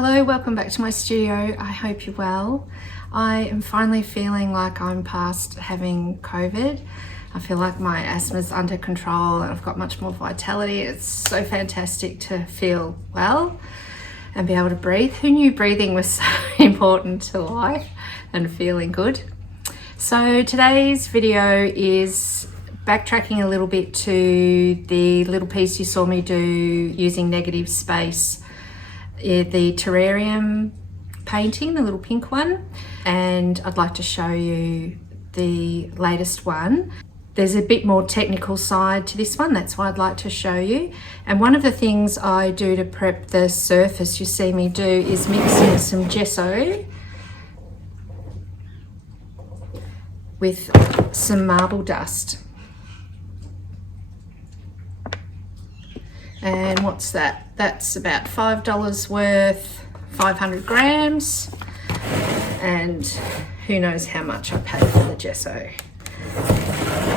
Hello, welcome back to my studio. I hope you're well. I am finally feeling like I'm past having COVID. I feel like my asthma's under control and I've got much more vitality. It's so fantastic to feel well and be able to breathe. Who knew breathing was so important to life and feeling good? So today's video is backtracking a little bit to the little piece you saw me do using negative space, the terrarium painting, the little pink one, and I'd like to show you the latest one. There's a bit more technical side to this one, that's why I'd like to show you. And one of the things I do to prep the surface you see me do is mix in some gesso with some marble dust. And what's that? That's about $5 worth, 500 grams. And who knows how much I paid for the gesso.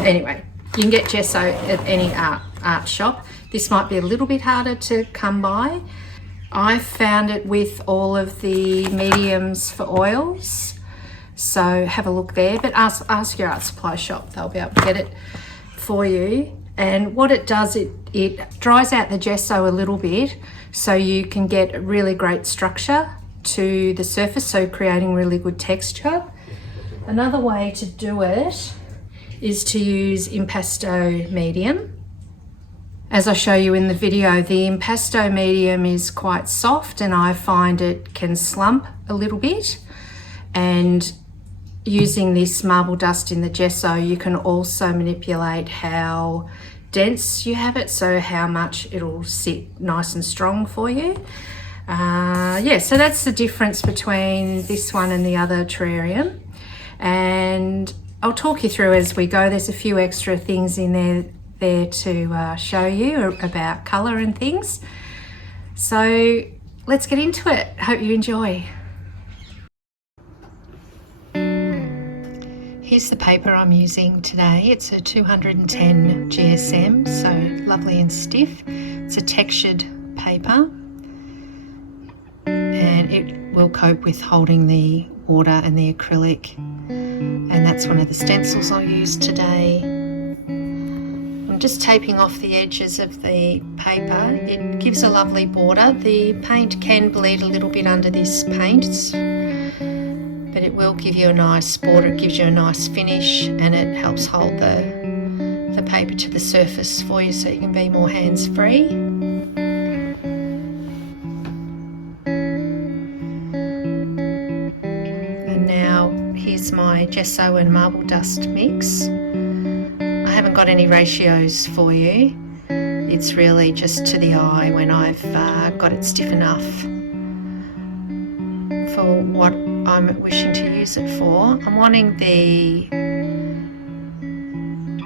Anyway, you can get gesso at any art shop. This might be a little bit harder to come by. I found it with all of the mediums for oils. So have a look there, but ask your art supply shop. They'll be able to get it for you. And what it does, it dries out the gesso a little bit so you can get a really great structure to the surface, so creating really good texture. Another way to do it is to use impasto medium. As I show you in the video, the impasto medium is quite soft and I find it can slump a little bit. And using this marble dust in the gesso, you can also manipulate how dense you have it, so how much it'll sit nice and strong for you. Yeah, so that's the difference between this one and the other terrarium. And I'll talk you through as we go. There's a few extra things in there to show you about colour and things. So let's get into it. Hope you enjoy. Here's the paper I'm using today. It's a 210 GSM, so lovely and stiff. It's a textured paper and it will cope with holding the water and the acrylic. And that's one of the stencils I'll use today. I'm just taping off the edges of the paper. It gives a lovely border. The paint can bleed a little bit under this paint, but it will give you a nice border, it gives you a nice finish, and it helps hold the paper to the surface for you so you can be more hands-free. And now here's my gesso and marble dust mix. I haven't got any ratios for you. It's really just to the eye when I've got it stiff enough for what I'm wishing to use it for. I'm wanting the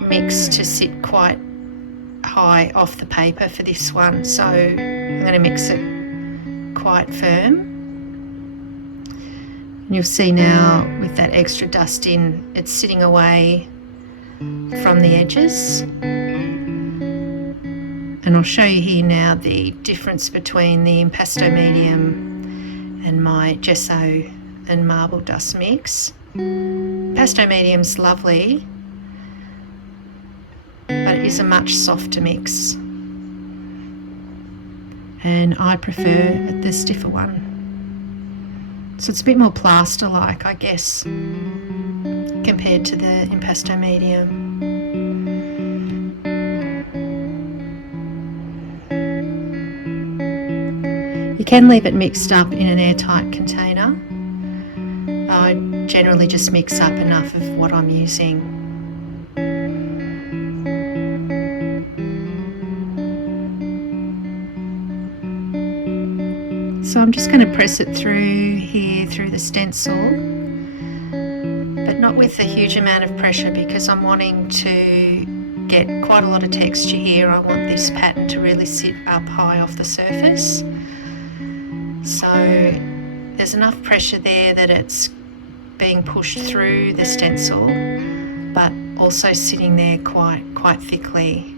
mix to sit quite high off the paper for this one, so I'm going to mix it quite firm. And you'll see now with that extra dust in, it's sitting away from the edges. And I'll show you here now the difference between the impasto medium and my gesso and marble dust mix. Impasto medium's lovely, but it is a much softer mix, and I prefer the stiffer one. So it's a bit more plaster-like, I guess, compared to the impasto medium. You can leave it mixed up in an airtight container. I generally just mix up enough of what I'm using. So I'm just going to press it through here, through the stencil, but not with a huge amount of pressure because I'm wanting to get quite a lot of texture here. I want this pattern to really sit up high off the surface. So there's enough pressure there that it's being pushed through the stencil, but also sitting there quite thickly.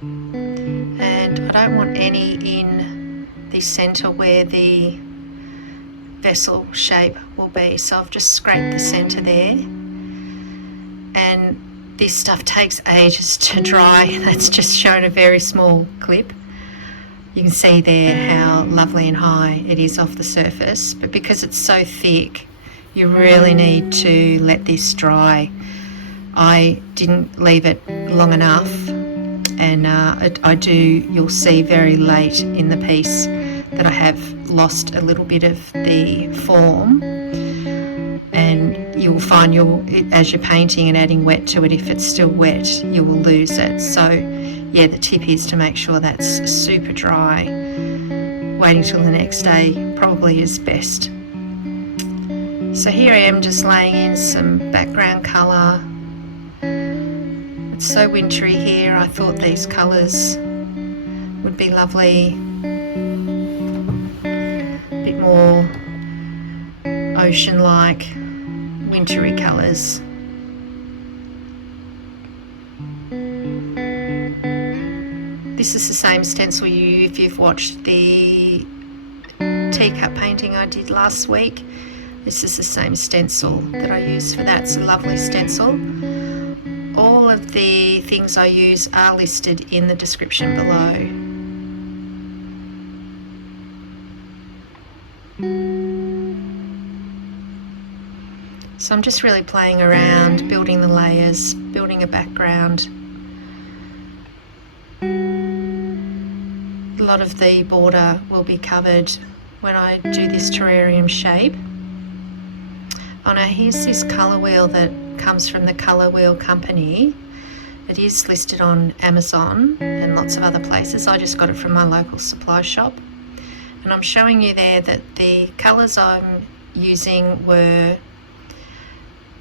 And any in the center where the vessel shape will be. So I've just scraped the center there, and this stuff takes ages to dry. That's just shown a very small clip. You can see there how lovely and high it is off the surface, but because it's so thick, you really need to let this dry. I didn't leave it long enough, and you'll see very late in the piece that I have lost a little bit of the form, and you'll find as you're painting and adding wet to it, if it's still wet, you will lose it. So yeah, the tip is to make sure that's super dry. Waiting till the next day probably is best. So here I am just laying in some background colour. It's so wintry here. I thought these colours would be lovely. A bit more ocean-like, wintry colours. This is the same stencil if you've watched the teacup painting I did last week. This is the same stencil that I use for that. It's a lovely stencil. All of the things I use are listed in the description below. So I'm just really playing around, building the layers, building a background. A lot of the border will be covered when I do this terrarium shape. Oh no, here's this colour wheel that comes from the Colour Wheel Company. It is listed on Amazon and lots of other places. I just got it from my local supply shop. And I'm showing you there that the colours I'm using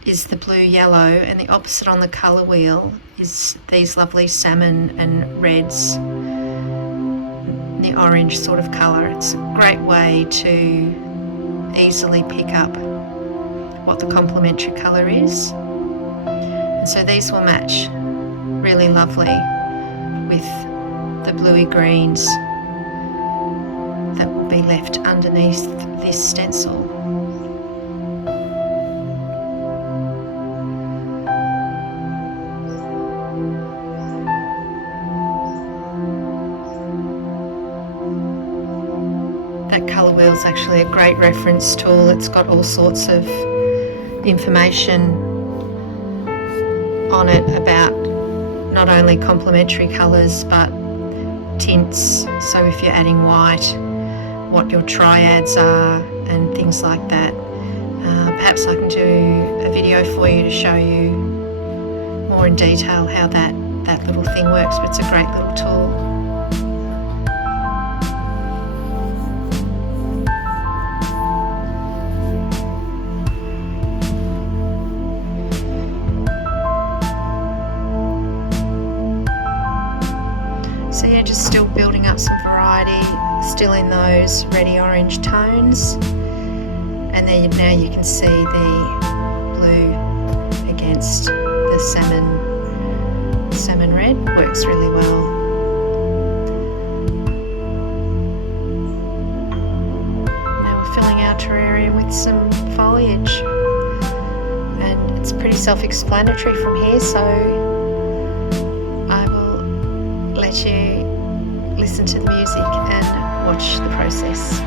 is the blue yellow, and the opposite on the colour wheel is these lovely salmon and reds, the orange sort of colour. It's a great way to easily pick up what the complementary colour is. And so these will match really lovely with the bluey greens that will be left underneath this stencil. That colour wheel is actually a great reference tool. It's got all sorts of information on it about not only complementary colours but tints. So if you're adding white, what your triads are and things like that. Perhaps I can do a video for you to show you more in detail how that little thing works, but it's a great little tool. So yeah, just still building up some variety, still in those reddy orange tones. And then now you can see the blue against the salmon red. Works really well. Now we're filling our terrarium with some foliage. And it's pretty self-explanatory from here, so I will let you listen to the music and watch the process.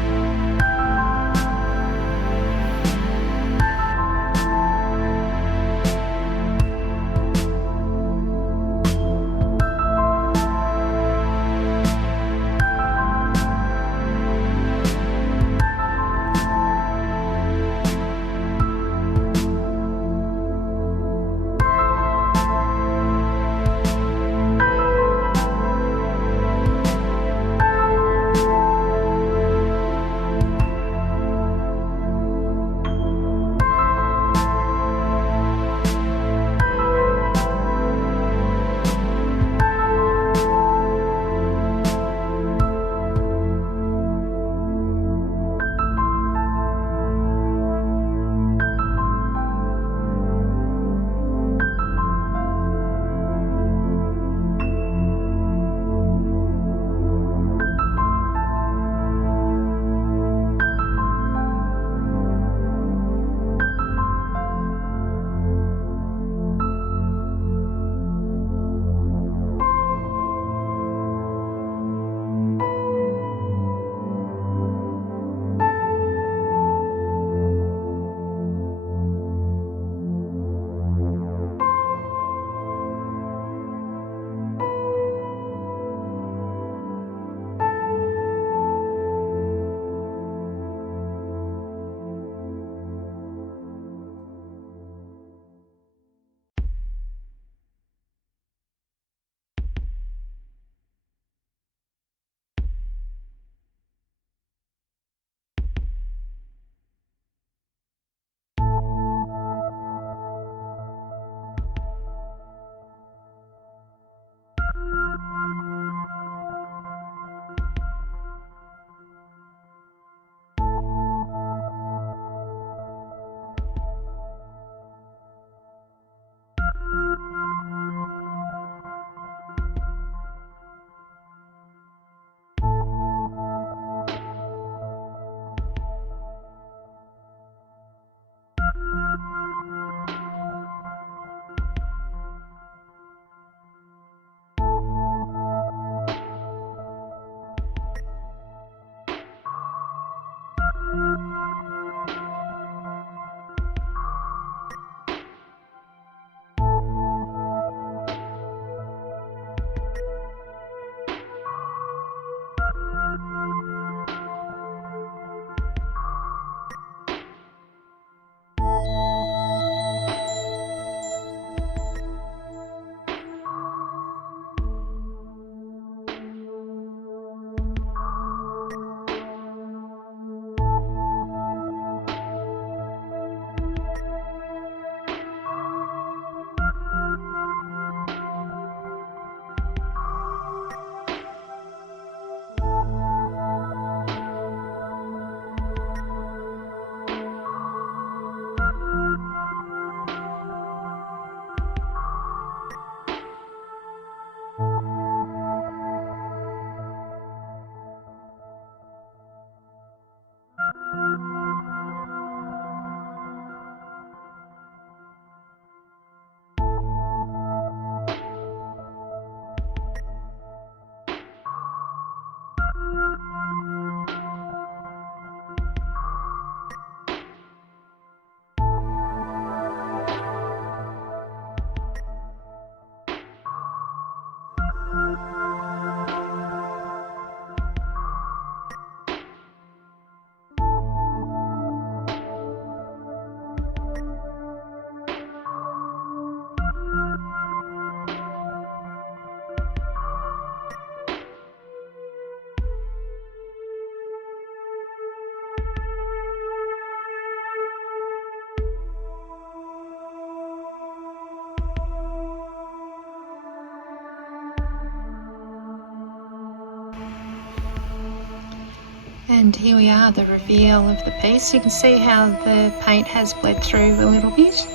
here we are, the reveal of the piece. You can see how the paint has bled through a little bit,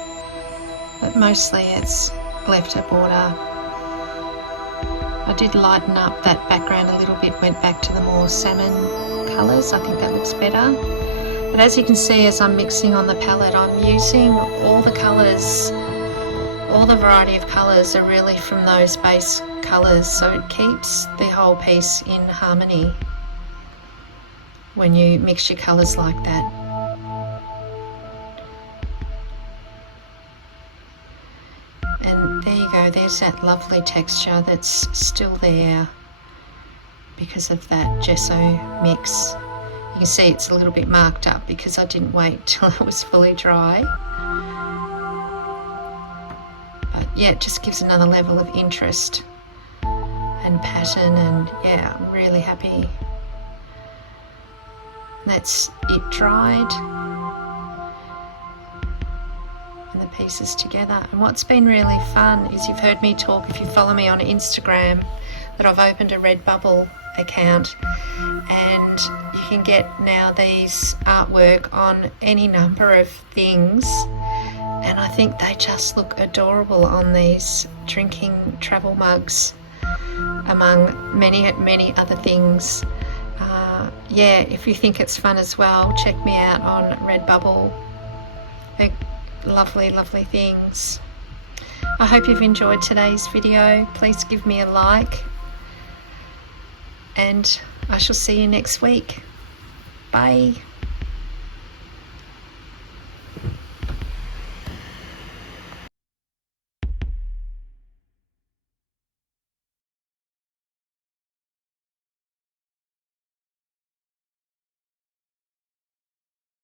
but mostly it's left a border. I did lighten up that background a little bit, went back to the more salmon colours. I think that looks better. But as you can see, as I'm mixing on the palette, I'm using all the colours, all the variety of colours are really from those base colours, so it keeps the whole piece in harmony when you mix your colours like that. And there you go, there's that lovely texture that's still there because of that gesso mix. You can see it's a little bit marked up because I didn't wait till it was fully dry. But yeah, it just gives another level of interest and pattern, and yeah, I'm really happy. That's it dried and the pieces together. And what's been really fun is, you've heard me talk, if you follow me on Instagram, that I've opened a Redbubble account, and you can get now these artwork on any number of things, and I think they just look adorable on these drinking travel mugs, among many other things. Yeah, if you think it's fun as well, check me out on Redbubble. They're lovely things. I hope you've enjoyed today's video. Please give me a like, and I shall see you next week. Bye.